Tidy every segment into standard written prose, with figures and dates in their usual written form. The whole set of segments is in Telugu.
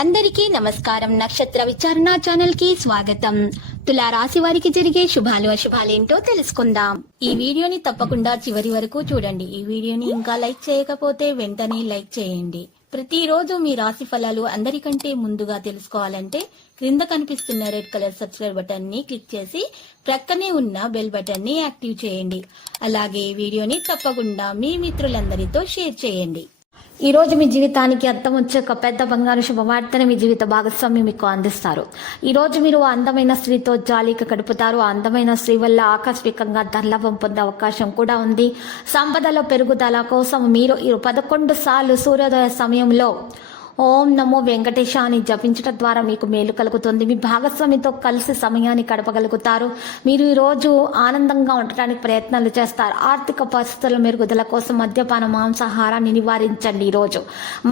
అందరికీ నమస్కారం. నక్షత్ర విచారణ ఛానల్ కి స్వాగతం. తులా రాశి వారికి జరిగే శుభాలు అశుభాలేంటో తెలుసుకుందాం. ఈ వీడియోని తప్పకుండా చివరి వరకు చూడండి. ఈ వీడియోని ఇంకా లైక్ చేయకపోతే వెంటనే లైక్ చేయండి. ప్రతిరోజు మీ రాశి ఫలాలు అందరికంటే ముందుగా తెలుసుకోవాలంటే క్రింద కనిపిస్తున్న రెడ్ కలర్ సబ్స్క్రైబ్ బటన్ ని క్లిక్ చేసి ప్రక్కనే ఉన్న బెల్ బటన్ ని యాక్టివ్ చేయండి. అలాగే ఈ వీడియోని తప్పకుండా మీ మిత్రులందరితో షేర్ చేయండి. ఈ రోజు మీ జీవితానికి అర్థం వచ్చే ఒక పెద్ద బంగారు శుభవార్తని మీ జీవిత భాగస్వామి మీకు అందిస్తారు. ఈ రోజు మీరు అందమైన స్త్రీతో జాలీగా గడుపుతారు. అందమైన స్త్రీ వల్ల ఆకస్మికంగా ధనలాభం పొందే అవకాశం కూడా ఉంది. సంపదలో పెరుగుదల కోసం మీరు 11 సార్లు సూర్యోదయ సమయంలో ఓం నమో వెంకటేశ అని జపించడం ద్వారా మీకు మేలు కలుగుతుంది. మీ భాగస్వామితో కలిసి సమయాన్ని గడపగలుగుతారు. మీరు ఈ రోజు ఆనందంగా ఉండటానికి ప్రయత్నాలు చేస్తారు. ఆర్థిక పరిస్థితుల మెరుగుదల కోసం మద్యపాన మాంసాహారాన్ని నివారించండి. ఈ రోజు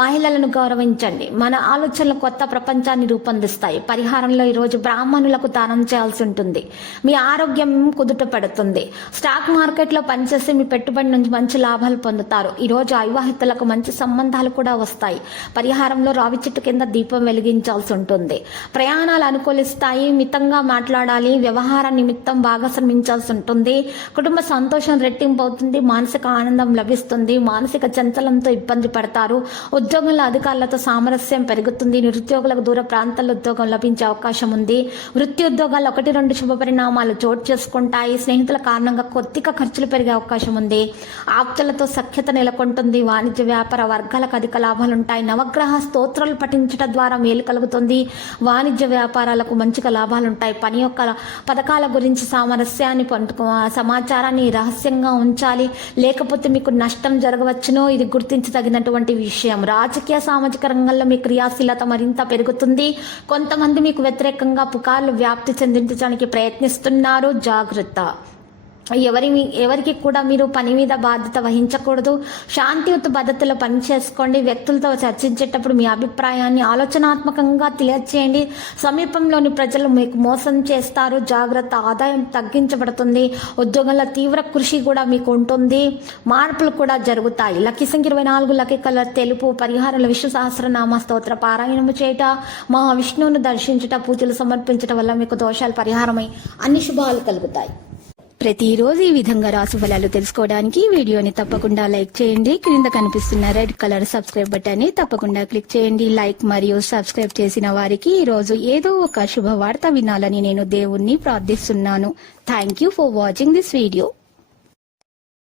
మహిళలను గౌరవించండి. మన ఆలోచనలు కొత్త ప్రపంచాన్ని రూపొందిస్తాయి. పరిహారంలో ఈ రోజు బ్రాహ్మణులకు దానం చేయాల్సి ఉంటుంది. మీ ఆరోగ్యం కుదుట పడుతుంది. స్టాక్ మార్కెట్ లో పనిచేసి మీ పెట్టుబడి నుంచి మంచి లాభాలు పొందుతారు. ఈ రోజు అవివాహితులకు మంచి సంబంధాలు కూడా వస్తాయి. పరిహారం రావి చెట్టు కింద దీపం వెలిగించాల్సి ఉంటుంది. ప్రయాణాలు అనుకూలిస్తాయి. మితంగా మాట్లాడాలి. వ్యవహార నిమిత్తం బాగా శ్రమించాల్సి ఉంటుంది. కుటుంబ సంతోషం రెట్టింపు అవుతుంది. మానసిక ఆనందం లభిస్తుంది. మానసిక చంచలంతో ఇబ్బంది పడతారు. ఉద్యోగంలో అధికారులతో సామరస్యం పెరుగుతుంది. నిరుద్యోగులకు దూర ప్రాంతాల్లో ఉద్యోగం లభించే అవకాశం ఉంది. వృత్తి ఉద్యోగాల్లో 1-2 శుభ పరిణామాలు చోటు చేసుకుంటాయి. స్నేహితుల కారణంగా కొద్దిగా ఖర్చులు పెరిగే అవకాశం ఉంది. ఆప్తులతో సఖ్యత నెలకొంటుంది. వాణిజ్య వ్యాపార వర్గాలకు అధిక లాభాలుంటాయి. నవగ్రహ స్తోత్రాలు పఠించడం ద్వారా మేలు కలుగుతుంది. వాణిజ్య వ్యాపారాలకు మంచిగా లాభాలుంటాయి. పని యొక్క పథకాల గురించి సామరస్యాన్ని సమాచారాన్ని రహస్యంగా ఉంచాలి, లేకపోతే మీకు నష్టం జరగవచ్చునో ఇది గుర్తించదగినటువంటి విషయం. రాజకీయ సామాజిక రంగంలో మీ క్రియాశీలత మరింత పెరుగుతుంది. కొంతమంది మీకు వ్యతిరేకంగా పుకార్లు వ్యాప్తి చెందించడానికి ప్రయత్నిస్తున్నారు. జాగ్రత్త. ఎవరికి కూడా మీరు పని మీద బాధ్యత వహించకూడదు. శాంతియుత పద్ధతిలో పని చేసుకోండి. వ్యక్తులతో చర్చించేటప్పుడు మీ అభిప్రాయాన్ని ఆలోచనాత్మకంగా తెలియచేయండి. సమీపంలోని ప్రజలు మీకు మోసం చేస్తారు. జాగ్రత్త. ఆదాయం తగ్గించబడుతుంది. ఉద్యోగంలో తీవ్ర కృషి కూడా మీకు ఉంటుంది. మార్పులు కూడా జరుగుతాయి. లక్కీ సంఖ్య 24, లక్కీ కలర్ తెలుపు. పరిహారాల విష్ణు సహస్రనామ స్తోత్ర పారాయణము చేయట, మహావిష్ణువును దర్శించుట, పూజలు సమర్పించడం వల్ల మీకు దోషాలు పరిహారమై అన్ని శుభాలు కలుగుతాయి. ప్రతిరోజు ఈ విధంగా రాశి ఫలాలు తెలుసుకోవడానికి వీడియోని తప్పకుండా లైక్ చేయండి. క్రింద కనిపిస్తున్న రెడ్ కలర్ సబ్స్క్రైబ్ బటన్ ని తప్పకుండా క్లిక్ చేయండి. లైక్ మరియు సబ్స్క్రైబ్ చేసిన వారికి ఈ రోజు ఏదో ఒక శుభవార్త వినాలని నేను దేవుణ్ణి ప్రార్థిస్తున్నాను. Thank you for watching this video.